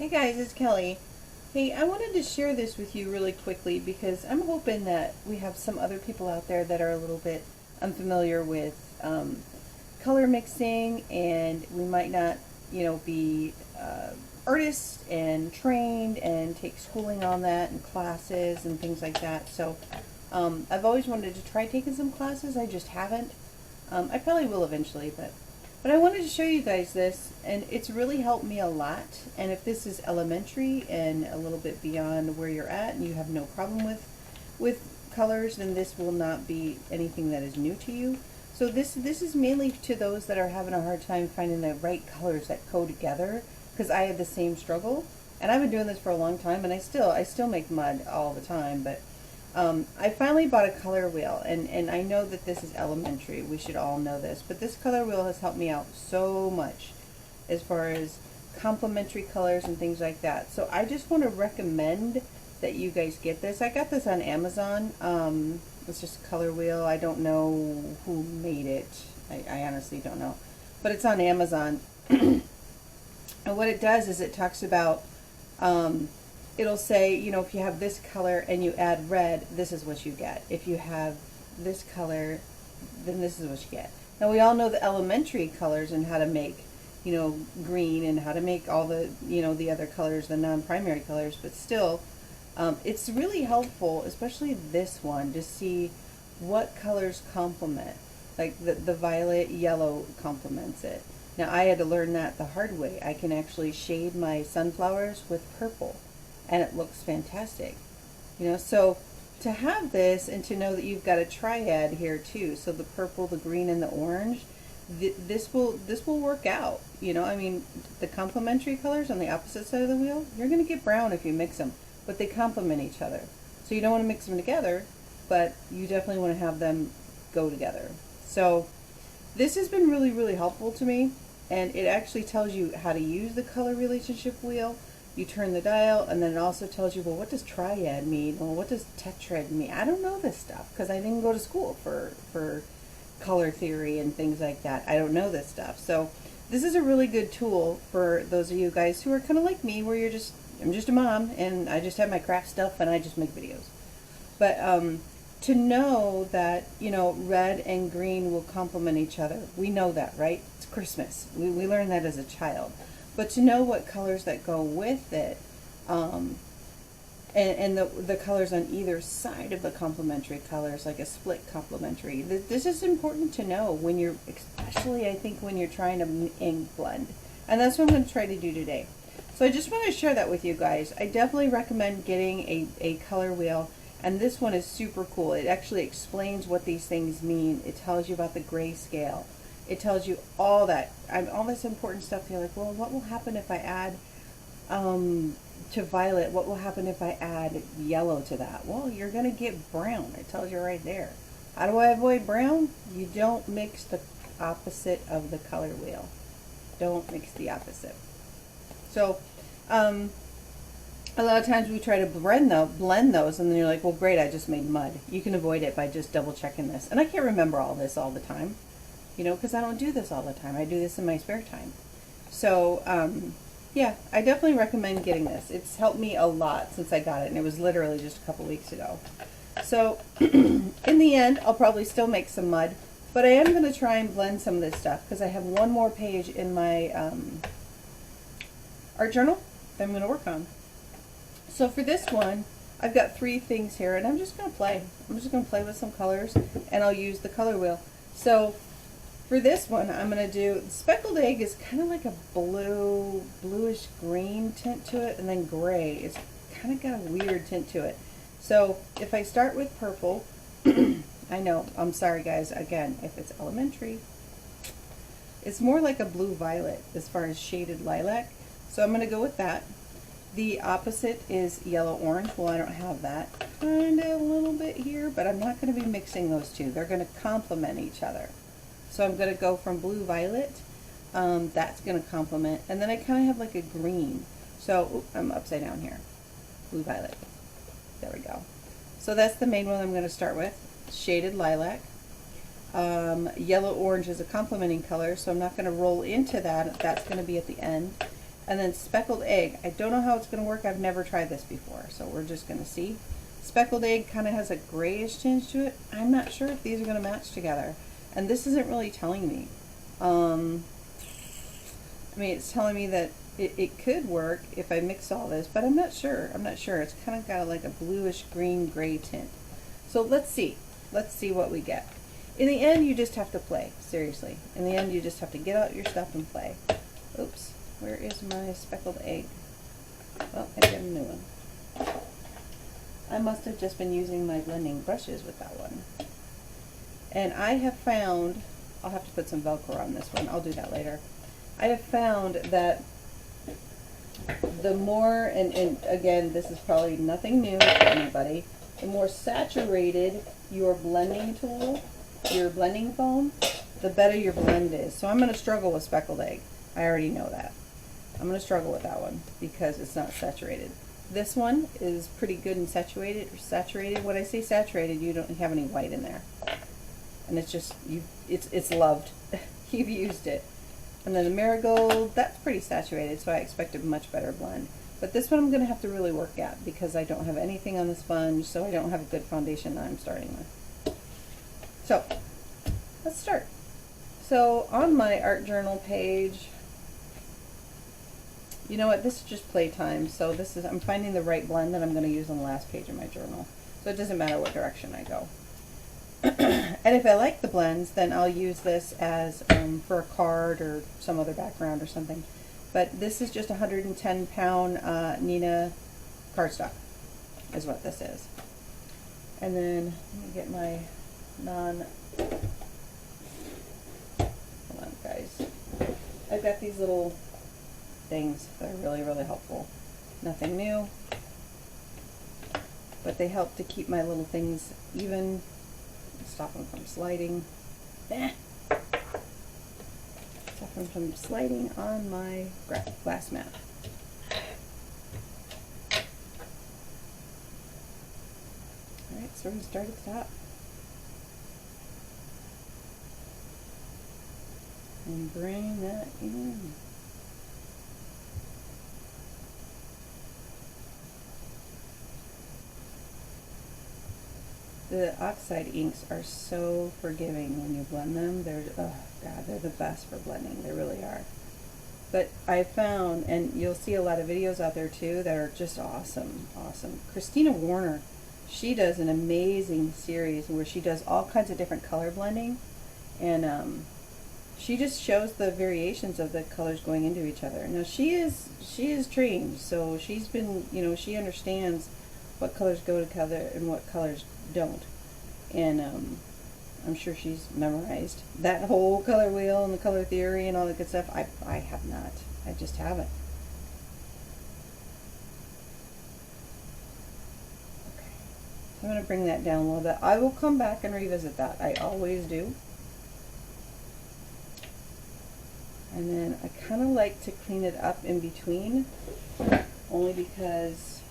Hey guys, it's Kelly. Hey, I wanted to share this with you really quickly because I'm hoping that we have some other people out there that are a little bit unfamiliar with color mixing, and we might not, be artists and trained and take schooling on that and classes and things like that. So I've always wanted to try taking some classes. I just haven't. I probably will eventually, but I wanted to show you guys this, and it's really helped me a lot. And if this is elementary and a little bit beyond where you're at and you have no problem with colors, then this will not be anything that is new to you. So this is mainly to those that are having a hard time finding the right colors that go together, because I had the same struggle. And I've been doing this for a long time, and I still make mud all the time, but I finally bought a color wheel, and I know that this is elementary. We should all know this, but this color wheel has helped me out so much as far as complementary colors and things like that. So I just want to recommend that you guys get this. I got this on Amazon. It's just a color wheel. I don't know who made it. I honestly don't know, but it's on Amazon. And what it does is it talks about it'll say, if you have this color and you add red, this is what you get. If you have this color, then this is what you get. Now we all know the elementary colors and how to make, green, and how to make all the, the other colors, the non-primary colors, but still, it's really helpful, especially this one, to see what colors complement. Like the violet yellow complements it. Now I had to learn that the hard way. I can actually shade my sunflowers with purple, and it looks fantastic. So to have this and to know that you've got a triad here too, so the purple, the green, and the orange, this will work out. I mean, the complementary colors on the opposite side of the wheel, you're going to get brown if you mix them, but they complement each other. So you don't want to mix them together, but you definitely want to have them go together. So this has been really, really helpful to me, and it actually tells you how to use the color relationship wheel. You turn the dial, and then it also tells you, well, what does triad mean? Well, what does tetrad mean? I don't know this stuff because I didn't go to school for color theory and things like that. I don't know this stuff. So this is a really good tool for those of you guys who are kind of like me, where I'm just a mom, and I just have my craft stuff, and I just make videos. But to know that, red and green will complement each other. We know that, right? It's Christmas. We learned that as a child. But to know what colors that go with it, and the colors on either side of the complementary colors, like a split complementary, this is important to know when you're, especially I think when you're trying to ink blend. And that's what I'm going to try to do today. So I just want to share that with you guys. I definitely recommend getting a color wheel, and this one is super cool. It actually explains what these things mean. It tells you about the grayscale. It tells you all that, all this important stuff. You're like, well, what will happen if I add to violet? What will happen if I add yellow to that? Well, you're going to get brown. It tells you right there. How do I avoid brown? You don't mix the opposite of the color wheel. Don't mix the opposite. So, a lot of times we try to blend those, and then you're like, well, great, I just made mud. You can avoid it by just double checking this. And I can't remember all this all the time, because I don't do this all the time. I do this in my spare time. So, yeah, I definitely recommend getting this. It's helped me a lot since I got it, and it was literally just a couple weeks ago. So, in the end, I'll probably still make some mud, but I am going to try and blend some of this stuff, because I have one more page in my art journal that I'm going to work on. So for this one, I've got 3 things here, and I'm just going to play. I'm just going to play with some colors, and I'll use the color wheel. So for this one, I'm going to do, speckled egg is kind of like a bluish green tint to it, and then gray. It's kind of got a weird tint to it. So if I start with purple, I know, I'm sorry guys, again, if it's elementary, it's more like a blue violet as far as shaded lilac. So I'm going to go with that. The opposite is yellow orange. Well, I don't have that. Kind of a little bit here, but I'm not going to be mixing those two. They're going to complement each other. So I'm going to go from blue violet. That's going to complement. And then I kind of have like a green. So I'm upside down here. Blue violet. There we go. So that's the main one I'm going to start with. Shaded lilac. Yellow orange is a complementing color, so I'm not going to roll into that. That's going to be at the end. And then speckled egg. I don't know how it's going to work. I've never tried this before, so we're just going to see. Speckled egg kind of has a grayish tinge to it. I'm not sure if these are going to match together. And this isn't really telling me. I mean, it's telling me that it could work if I mix all this, but I'm not sure. I'm not sure. It's kind of got like a bluish green gray tint. So let's see. Let's see what we get. In the end, you just have to play. Seriously. In the end, you just have to get out your stuff and play. Oops. Where is my speckled egg? Well, I got a new one. I must have just been using my blending brushes with that one. And I have found, I'll have to put some Velcro on this one. I'll do that later. I have found that the more, and again, this is probably nothing new to anybody, the more saturated your blending tool, your blending foam, the better your blend is. So I'm going to struggle with speckled egg. I already know that. I'm going to struggle with that one because it's not saturated. This one is pretty good and saturated. When I say saturated, you don't have any white in there. And it's just, it's loved. You've used it. And then the marigold, that's pretty saturated, so I expect a much better blend. But this one I'm going to have to really work at because I don't have anything on the sponge, so I don't have a good foundation that I'm starting with. So, let's start. So, on my art journal page, you know what, this is just playtime, so this is, I'm finding the right blend that I'm going to use on the last page of my journal. So it doesn't matter what direction I go. And if I like the blends, then I'll use this as for a card or some other background or something. But this is just 110 pound Nina cardstock is what this is. And then let me get my hold on guys. I've got these little things that are really, really helpful. Nothing new, but they help to keep my little things even, stop them from sliding. Stop them from sliding on my glass mat. Alright, so we're going to start at the top. And bring that in. The Oxide inks are so forgiving when you blend them. They're, oh God, they're the best for blending. They really are. But I found, and you'll see a lot of videos out there too that are just awesome, awesome. Christina Warner, she does an amazing series where she does all kinds of different color blending, and she just shows the variations of the colors going into each other. Now she is trained, so she's been, you know, she understands what colors go together and what colors don't, and I'm sure she's memorized that whole color wheel and the color theory and all that good stuff. I have not. I just haven't. Okay, I'm going to bring that down a little bit. I will come back and revisit that. I always do. And then I kind of like to clean it up in between, only because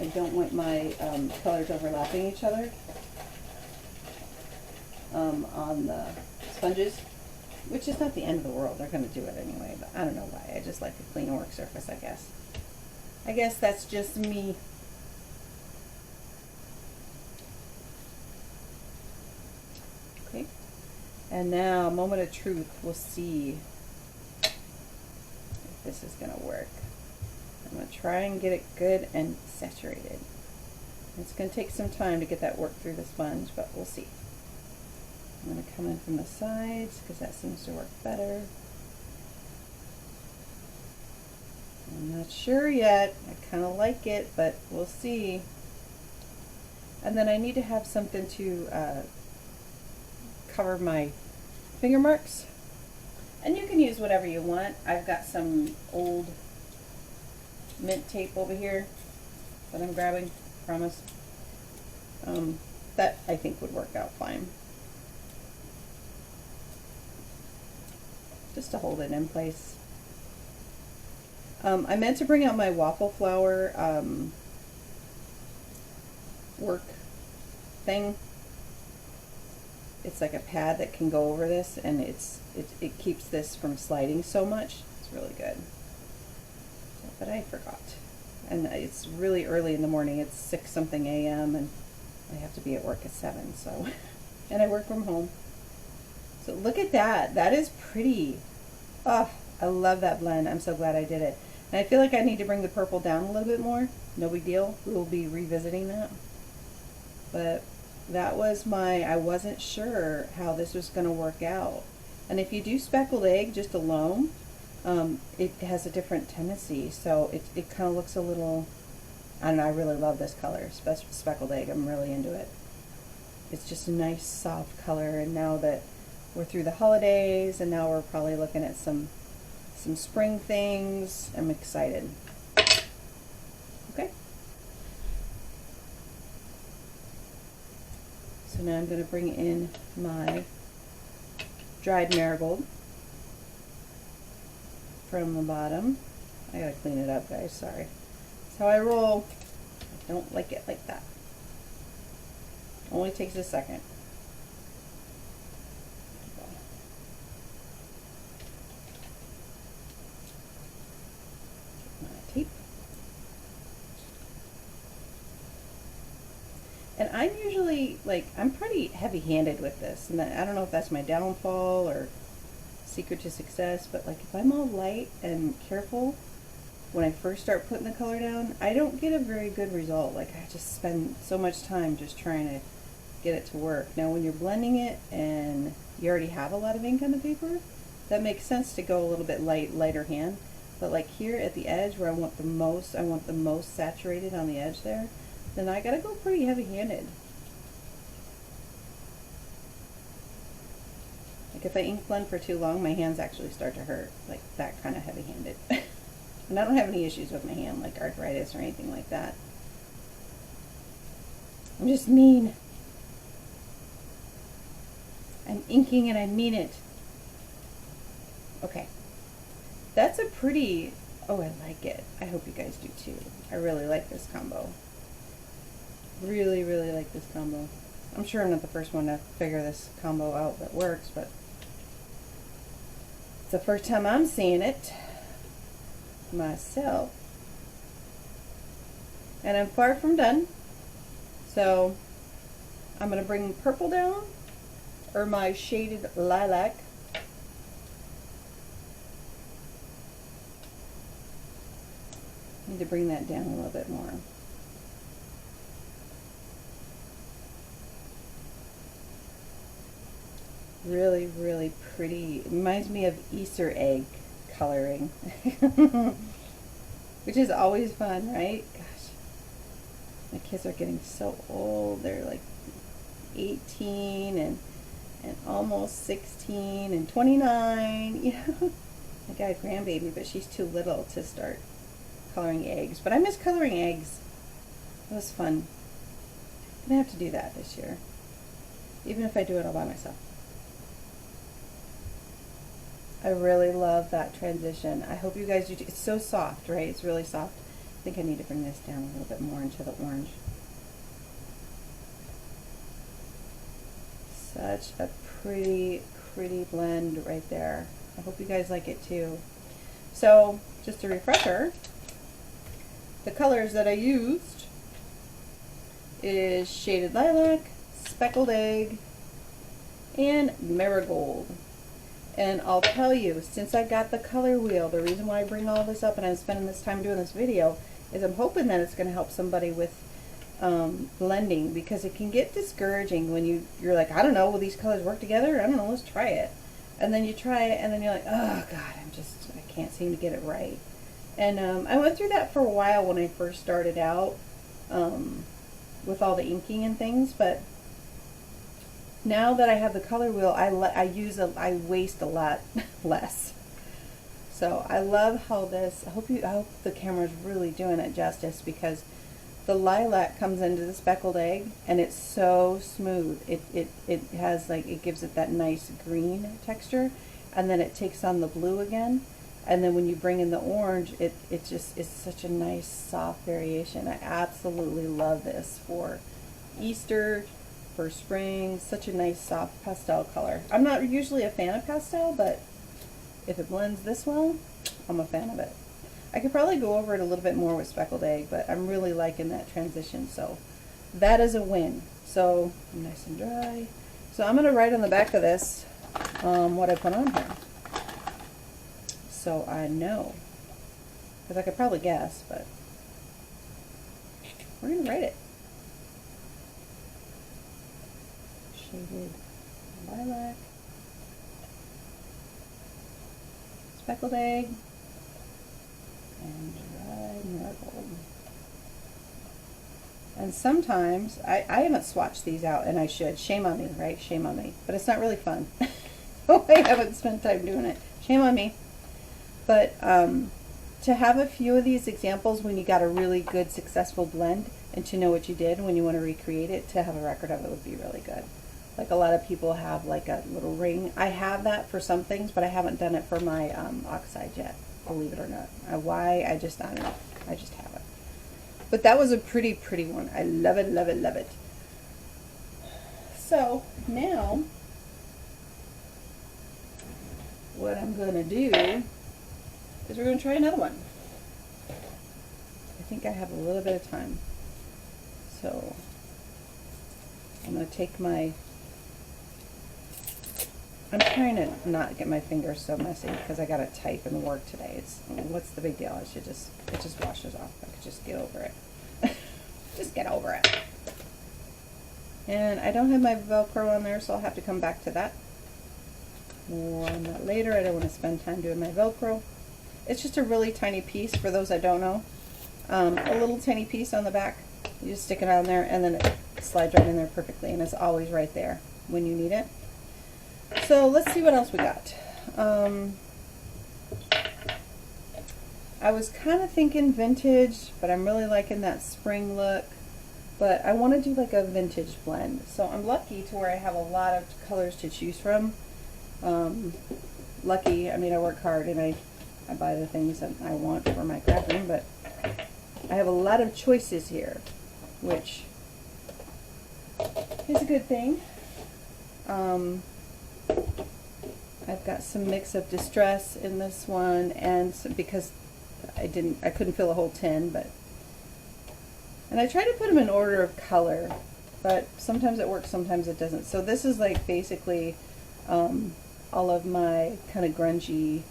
I don't want my colors overlapping each other on the sponges, which is not the end of the world. They're going to do it anyway, but I don't know why. I just like a clean work surface, I guess. I guess that's just me. Okay, and now, moment of truth. We'll see if this is going to work. I'm going to try and get it good and saturated. It's going to take some time to get that work through the sponge, but we'll see. I'm going to come in from the sides because that seems to work better. I'm not sure yet. I kind of like it, but we'll see. And then I need to have something to cover my finger marks. And you can use whatever you want. I've got some old mint tape over here that I'm grabbing, promise. That I think would work out fine. Just to hold it in place. I meant to bring out my waffle flower work thing. It's like a pad that can go over this, and it keeps this from sliding so much. It's really good. but I forgot. And it's really early in the morning. It's 6 something a.m. and I have to be at work at 7, so, and I work from home. So look at that. That is pretty. Oh, I love that blend. I'm so glad I did it. And I feel like I need to bring the purple down a little bit more. No big deal. We will be revisiting that. But that was I wasn't sure how this was going to work out. And if you do speckled egg just alone, it has a different tendency. So it kind of looks a little, I don't know, I really love this color, speckled egg. I'm really into it. It's just a nice soft color. And now that we're through the holidays and now we're probably looking at some spring things, I'm excited. Okay. So now I'm going to bring in my dried marigold from the bottom. I gotta clean it up, guys, sorry. That's how I roll. I don't like it like that. Only takes a second. My tape. And I'm usually, like, I'm pretty heavy-handed with this, and I don't know if that's my downfall or secret to success, but like if I'm all light and careful when I first start putting the color down, I don't get a very good result. Like I just spend so much time just trying to get it to work. Now when you're blending it and you already have a lot of ink on the paper, that makes sense to go a little bit lighter hand. But like here at the edge where I want the most saturated on the edge there, then I gotta go pretty heavy-handed. Like if I ink blend for too long, my hands actually start to hurt, like that kind of heavy-handed. And I don't have any issues with my hand, like arthritis or anything like that. I'm just mean. I'm inking and I mean it. Okay. That's a pretty, oh, I like it. I hope you guys do too. I really like this combo. Really, really like this combo. I'm sure I'm not the first one to figure this combo out that works, but it's the first time I'm seeing it myself. And I'm far from done. So I'm going to bring purple down, or my shaded lilac. Need to bring that down a little bit more. Really, really pretty. It reminds me of Easter egg coloring, which is always fun, right? Gosh, my kids are getting so old. They're like 18 and almost 16 and 29. You know, I got a grandbaby, but she's too little to start coloring eggs. But I miss coloring eggs. It was fun. I'm gonna have to do that this year, even if I do it all by myself. I really love that transition. I hope you guys do too. It's so soft, right? It's really soft. I think I need to bring this down a little bit more into the orange. Such a pretty, pretty blend right there. I hope you guys like it too. So, just a refresher, the colors that I used is Shaded Lilac, Speckled Egg, and Marigold. And I'll tell you, since I got the color wheel, the reason why I bring all this up and I'm spending this time doing this video is I'm hoping that it's going to help somebody with blending, because it can get discouraging when you're like, I don't know, will these colors work together? I don't know, let's try it. And then you try it and then you're like, oh God, I can't seem to get it right. And I went through that for a while when I first started out with all the inking and things, but now that I have the color wheel, I waste a lot less. So I love how this, I hope the camera's really doing it justice, because the lilac comes into the speckled egg and it's so smooth. It has like, it gives it that nice green texture, and then it takes on the blue again. And then when you bring in the orange, it just is such a nice soft variation. I absolutely love this for Easter, for spring. Such a nice soft pastel color. I'm not usually a fan of pastel, but if it blends this well, I'm a fan of it. I could probably go over it a little bit more with speckled egg, but I'm really liking that transition, so that is a win. So nice and dry. So I'm going to write on the back of this what I put on here, so I know, because I could probably guess, but we're going to write it. Shaded lilac, speckled egg, and dried marigold. And sometimes, I haven't swatched these out, and I should. Shame on me, right? Shame on me. But it's not really fun. I haven't spent time doing it. Shame on me. But to have a few of these examples when you got a really good, successful blend, and to know what you did when you want to recreate it, to have a record of it would be really good. Like a lot of people have like a little ring. I have that for some things, but I haven't done it for my Oxide yet, believe it or not. Why? I don't know. I just haven't. But that was a pretty one. I love it, love it, love it. So now, what I'm going to do is we're going to try another one. I think I have a little bit of time. So I'm going to take my, I'm trying to not get my fingers so messy because I got to type and work today. What's the big deal? It just washes off. I could just get over it. Just get over it. And I don't have my Velcro on there, so I'll have to come back to that. More on that later. I don't want to spend time doing my Velcro. It's just a really tiny piece for those that don't know. A little tiny piece on the back. You just stick it on there and then it slides right in there perfectly, and it's always right there when you need it. So let's see what else we got. I was kind of thinking vintage, but I'm really liking that spring look. But I want to do like a vintage blend. So I'm lucky to where I have a lot of colors to choose from. Lucky, I mean, I work hard and I buy the things that I want for my craft room, but I have a lot of choices here, which is a good thing. I've got some mix of distress in this one, and some, because I couldn't fill a whole tin, and I try to put them in order of color, but sometimes it works, sometimes it doesn't. So this is like basically all of my kind of grungy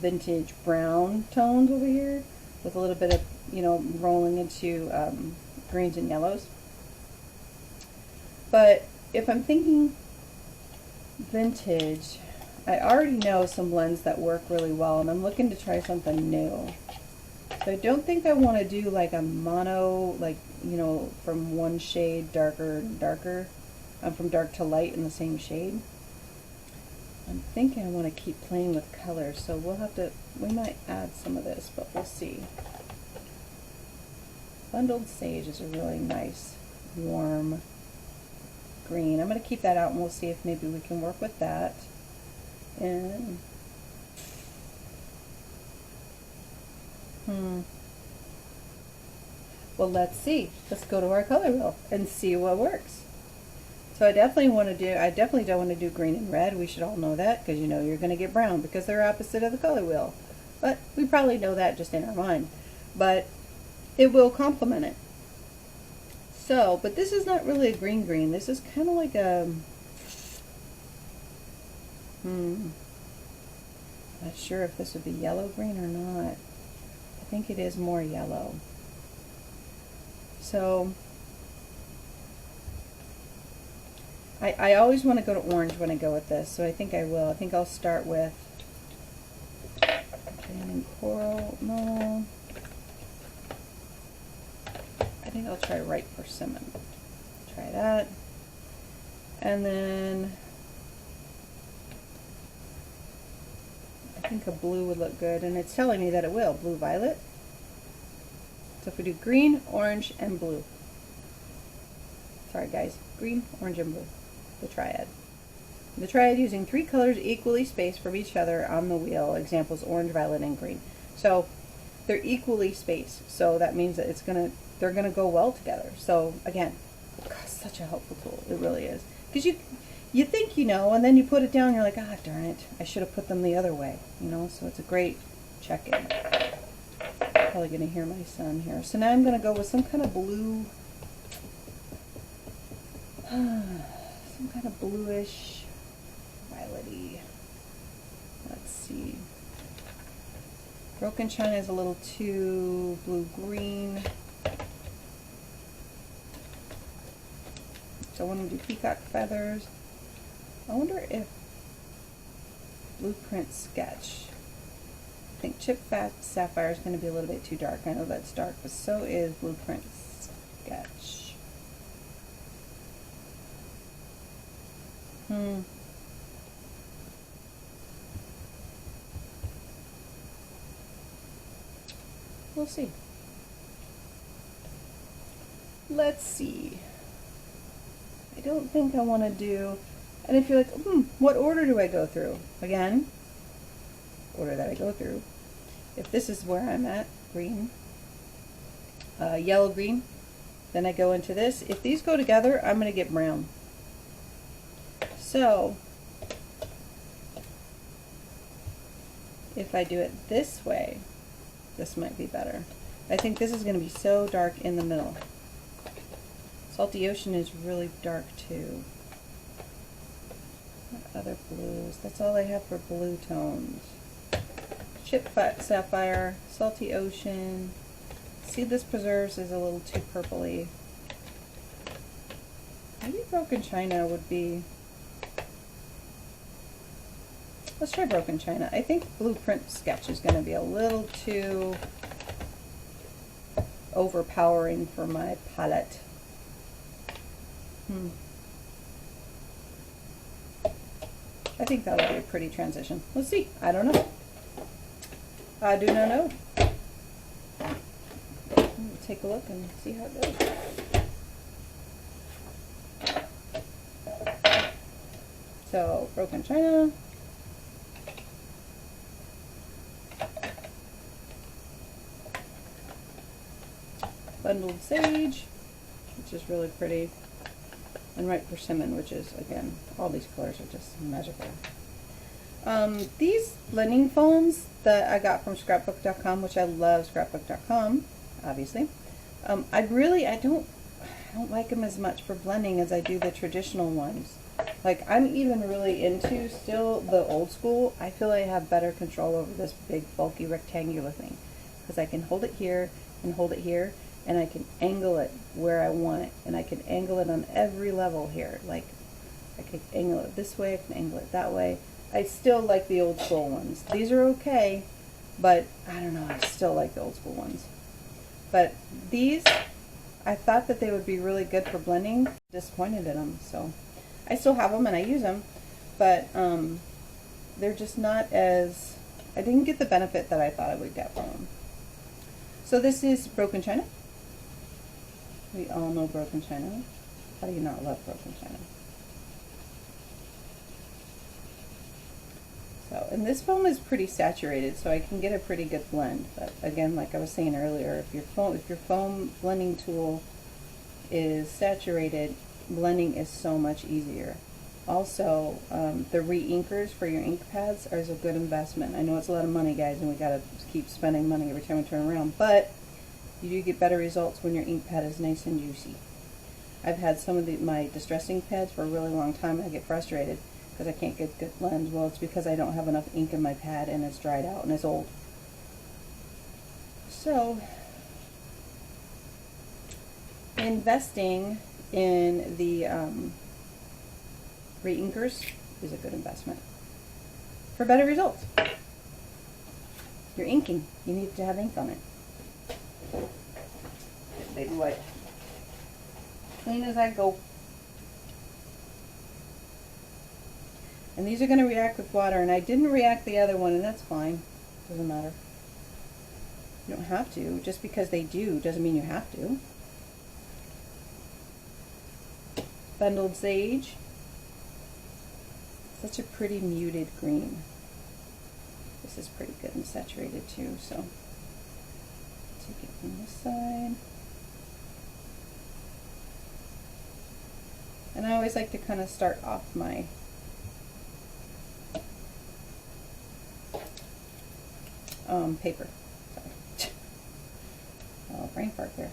vintage brown tones over here, with a little bit of, you know, rolling into greens and yellows. But if I'm thinking vintage, I already know some blends that work really well, and I'm looking to try something new. So I don't think I want to do like a mono, like, you know, from one shade darker and darker, from dark to light in the same shade. I'm thinking I want to keep playing with colors, so we'll have to, we might add some of this, but we'll see. Bundled Sage is a really nice, warm green. I'm going to keep that out, and we'll see if maybe we can work with that. And well, let's see. Let's go to our color wheel and see what works. So I definitely don't want to do green and red. We should all know that, because you know you're going to get brown because they're opposite of the color wheel. But we probably know that just in our mind. But it will complement it. So, but this is not really a green green. This is kind of like a not sure if this would be yellow green or not. I think it is more yellow. So I always want to go to orange when I go with this, so I think I will. I think I'll start with coral. No, I think I'll try ripe persimmon. Try that, and then I think a blue would look good, and it's telling me that it will. Blue violet. So if we do green, orange, and blue. Sorry guys, green, orange, and blue. The triad. The triad using 3 colors equally spaced from each other on the wheel. Examples: orange, violet, and green. So they're equally spaced. So that means that they're gonna go well together. So again, God, such a helpful tool. It really is. Because you think you know, and then you put it down, and you're like, ah, darn it, I should have put them the other way. You know, so it's a great check-in. Probably going to hear my son here. So now I'm going to go with some kind of blue, some kind of bluish, violety. Let's see. Broken China is a little too blue-green. So I want to do peacock feathers. I wonder if Blueprint Sketch. I think Chip Fat Sapphire is going to be a little bit too dark. I know that's dark, but so is Blueprint Sketch. We'll see. Let's see. I don't think I want to do, and if you're like, what order do I go through? Again, order that I go through. If this is where I'm at, green, yellow, green, then I go into this. If these go together, I'm going to get brown. So, if I do it this way, this might be better. I think this is going to be so dark in the middle. Salty Ocean is really dark too. What other blues? That's all I have for blue tones. Chip Fat Sapphire, Salty Ocean. Seedless Preserves is a little too purpley. Maybe Broken China would be... Let's try Broken China. I think Blueprint Sketch is going to be a little too overpowering for my palette. I think that'll be a pretty transition. Let's see. I don't know. I do not know. Take a look and see how it goes. So, Broken China. Bundled Sage, which is really pretty. And Ripe Persimmon, which is, again, all these colors are just magical. These blending foams that I got from scrapbook.com, which I love scrapbook.com, obviously. I don't like them as much for blending as I do the traditional ones. Like, I'm even really into still the old school. I feel I have better control over this big, bulky, rectangular thing. Because I can hold it here and hold it here, and I can angle it where I want it. And I can angle it on every level here. Like, I can angle it this way, I can angle it that way. I still like the old school ones. These are okay, but I don't know, I still like the old school ones. But these, I thought that they would be really good for blending. Disappointed in them, so I still have them and I use them, but they're just not as, I didn't get the benefit that I thought I would get from them. So this is Broken China. We all know Broken China. How do you not love Broken China? So, and this foam is pretty saturated, so I can get a pretty good blend. But again, like I was saying earlier, if your foam blending tool is saturated, blending is so much easier. Also, the re-inkers for your ink pads are a good investment. I know it's a lot of money, guys, and we gotta keep spending money every time we turn around, but you do get better results when your ink pad is nice and juicy. I've had some of my distress ink pads for a really long time, and I get frustrated because I can't get good blends. Well, it's because I don't have enough ink in my pad and it's dried out and it's old. So, investing in the re-inkers is a good investment for better results. You're inking. You need to have ink on it. Baby wipe. Clean as I go. And these are going to react with water, and I didn't react the other one, and that's fine. Doesn't matter. You don't have to. Just because they do doesn't mean you have to. Bundled Sage. Such a pretty muted green. This is pretty good and saturated too, so take it from this side. And I always like to kind of start off my paper. Sorry. brain fart there.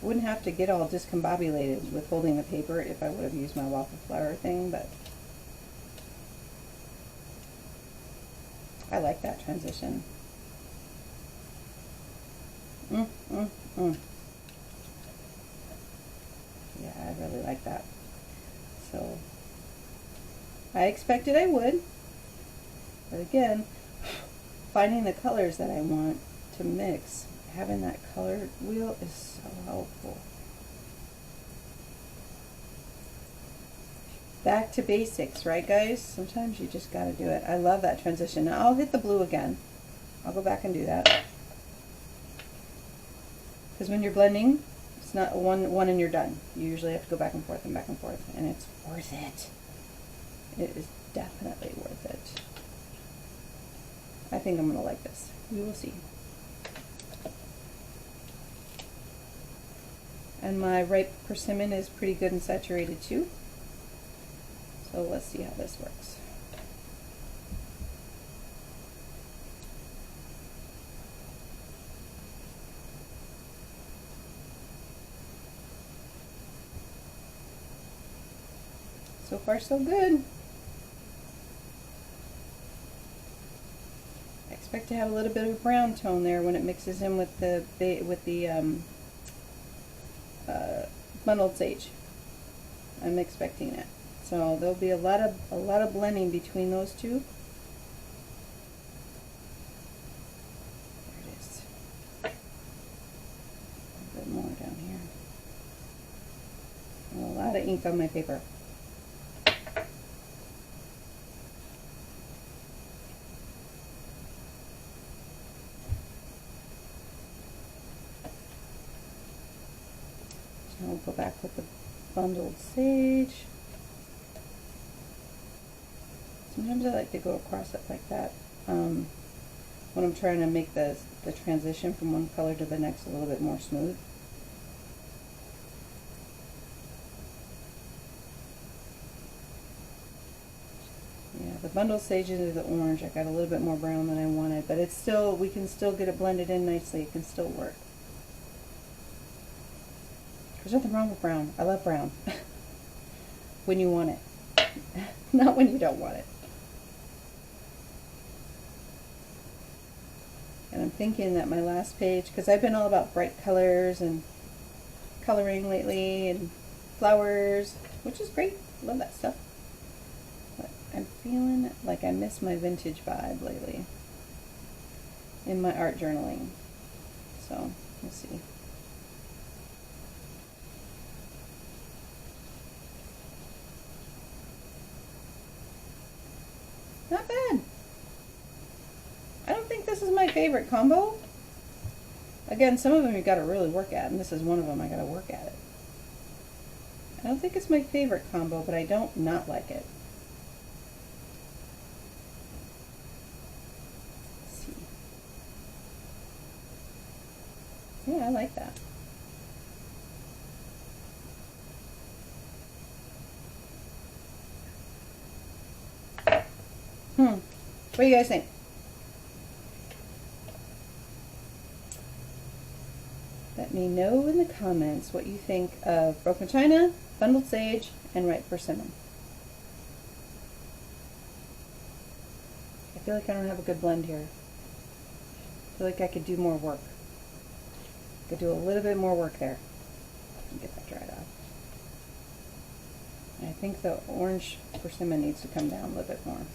Wouldn't have to get all discombobulated with holding the paper if I would have used my waffle flower thing, but I like that transition. Yeah, I really like that. So I expected I would, but again, finding the colors that I want to mix, having that color wheel is so helpful. Back to basics, right guys? Sometimes you just gotta do it. I love that transition. Now I'll hit the blue again. I'll go back and do that. Because when you're blending, it's not one and you're done. You usually have to go back and forth, and it's worth it. It is definitely worth it. I think I'm gonna like this. We will see. And my ripe persimmon is pretty good and saturated too. So let's see how this works. So far so good. I expect to have a little bit of a brown tone there when it mixes in with the bundled sage. I'm expecting it. So there'll be a lot of blending between those two. There it is. A bit more down here. And a lot of ink on my paper. So I'll go back with the bundled sage. Sometimes I like to go across it like that when I'm trying to make the transition from one color to the next a little bit more smooth. Yeah, the bundled sage into the orange, I got a little bit more brown than I wanted, but it's still, we can still get it blended in nicely. It can still work. There's nothing wrong with brown. I love brown. When you want it. Not when you don't want it. And I'm thinking that my last page, because I've been all about bright colors and coloring lately and flowers, which is great. Love that stuff. But I'm feeling like I miss my vintage vibe lately in my art journaling. So, we'll see. Not bad. I don't think this is my favorite combo. Again, some of them you got to really work at, and this is one of them I got to work at it. I don't think it's my favorite combo, but I don't not like it. Let's see. Yeah, I like that. What do you guys think? Let me know in the comments what you think of Broken China, Bundled Sage, and Ripe Persimmon. I feel like I don't have a good blend here. I feel like I could do more work. I could do a little bit more work there. And get that dried off. And I think the orange persimmon needs to come down a little bit more.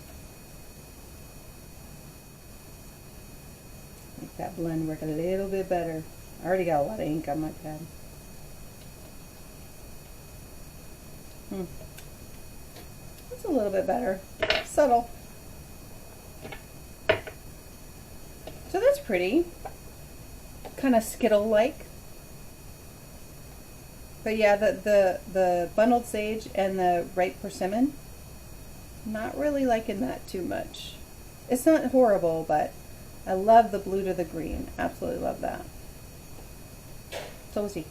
Make that blend work a little bit better. I already got a lot of ink on my pad. That's a little bit better. Subtle. So that's pretty. Kind of Skittle-like. But yeah, the bundled sage and the ripe persimmon, not really liking that too much. It's not horrible, but I love the blue to the green. Absolutely love that. So we'll see.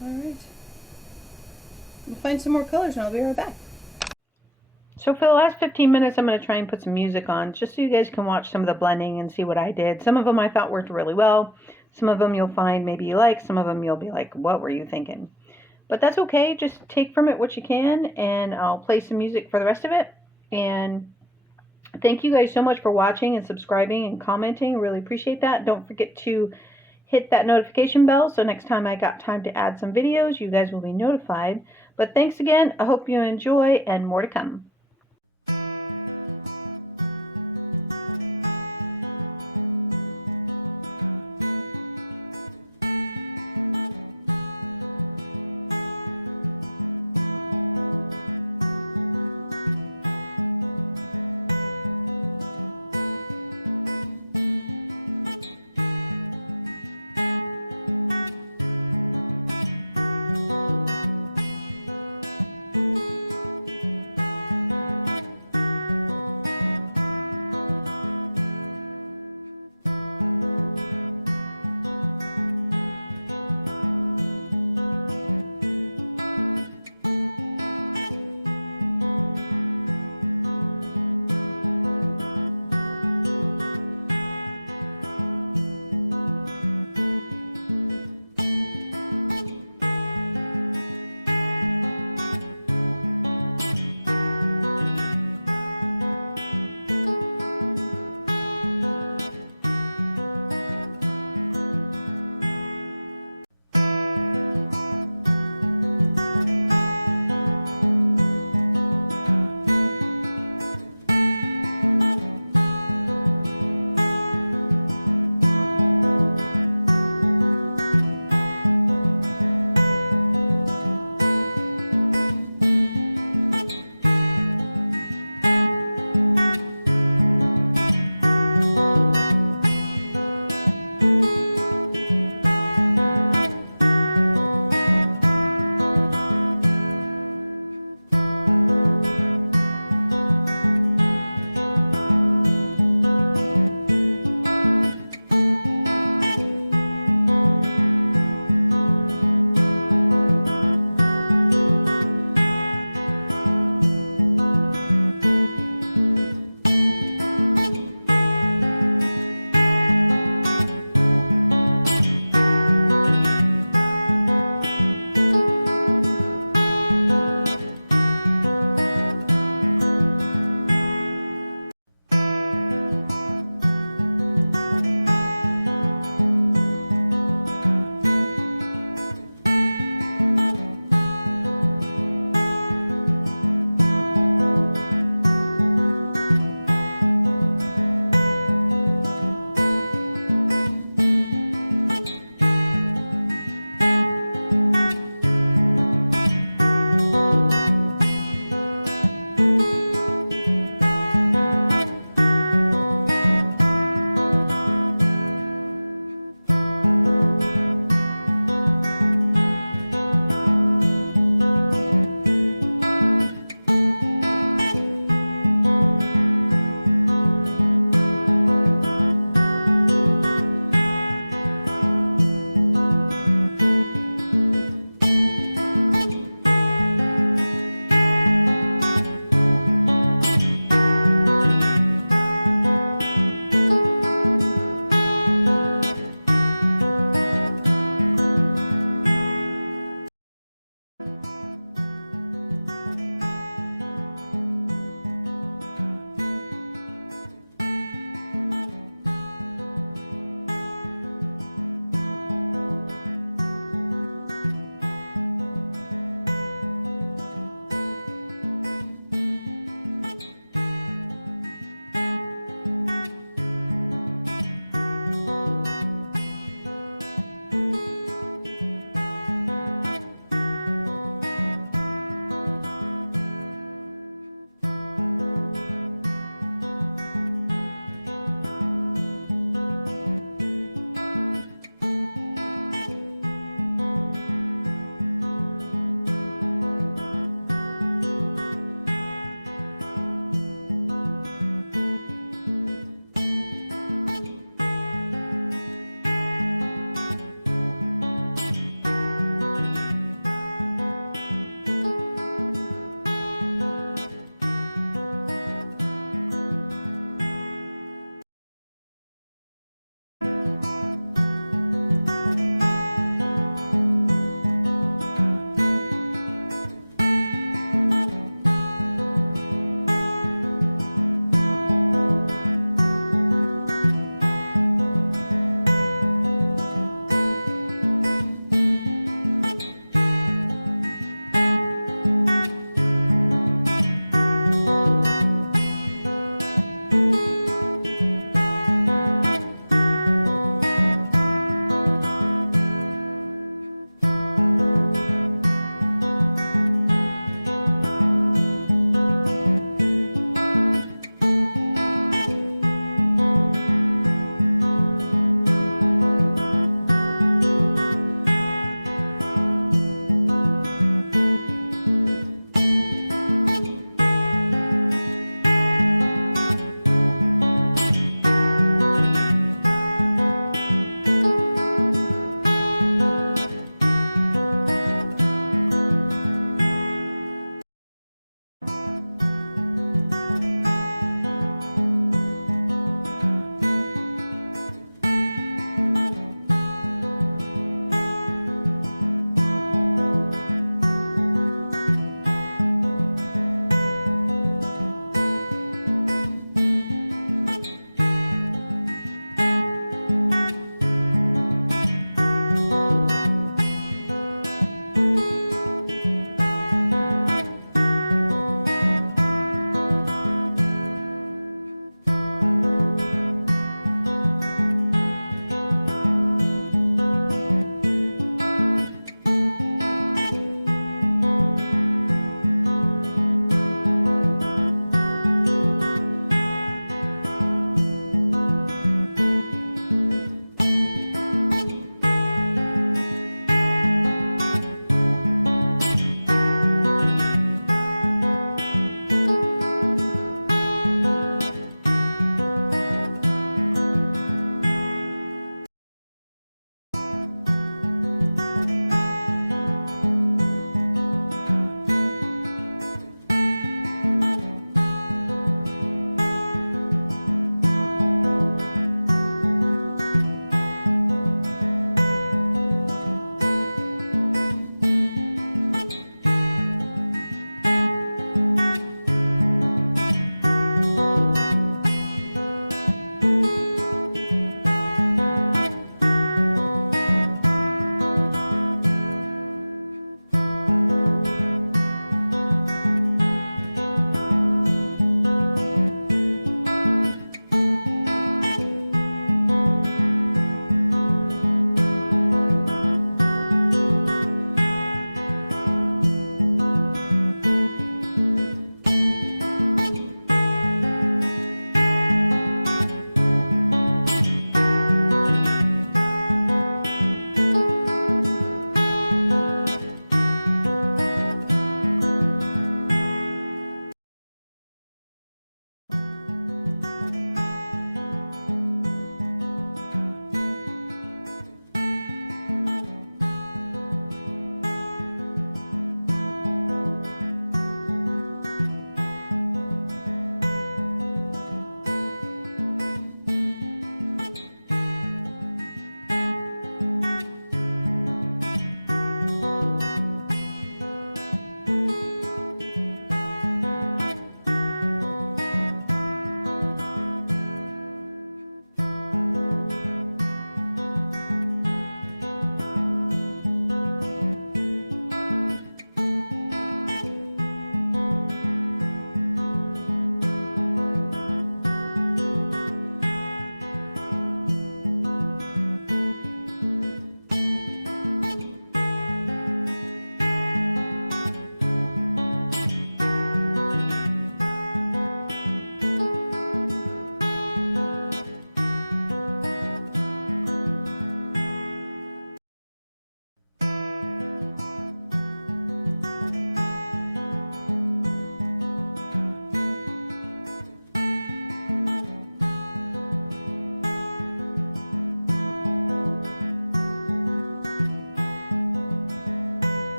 All right. We'll find some more colors and I'll be right back. So for the last 15 minutes, I'm going to try and put some music on just so you guys can watch some of the blending and see what I did. Some of them I thought worked really well. Some of them you'll find maybe you like. Some of them you'll be like, what were you thinking? But that's okay. Just take from it what you can, and I'll play some music for the rest of it. And thank you guys so much for watching and subscribing and commenting. Really appreciate that. Don't forget to hit that notification bell so next time I got time to add some videos, you guys will be notified. But thanks again. I hope you enjoy, and more to come.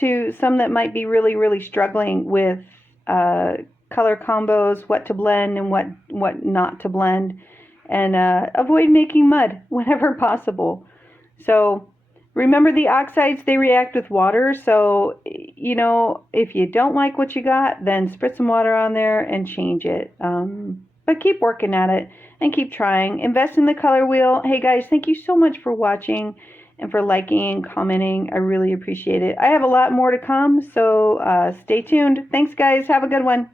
to some that might be really, really struggling with color combos, what to blend and what not to blend, and avoid making mud whenever possible. So remember, the oxides, they react with water, so you know, if you don't like what you got, then spritz some water on there and change it. But keep working at it and keep trying. Invest in the color wheel. Hey guys, thank you so much for watching and for liking and commenting. I really appreciate it. I have a lot more to come, so stay tuned. Thanks guys. Have a good one.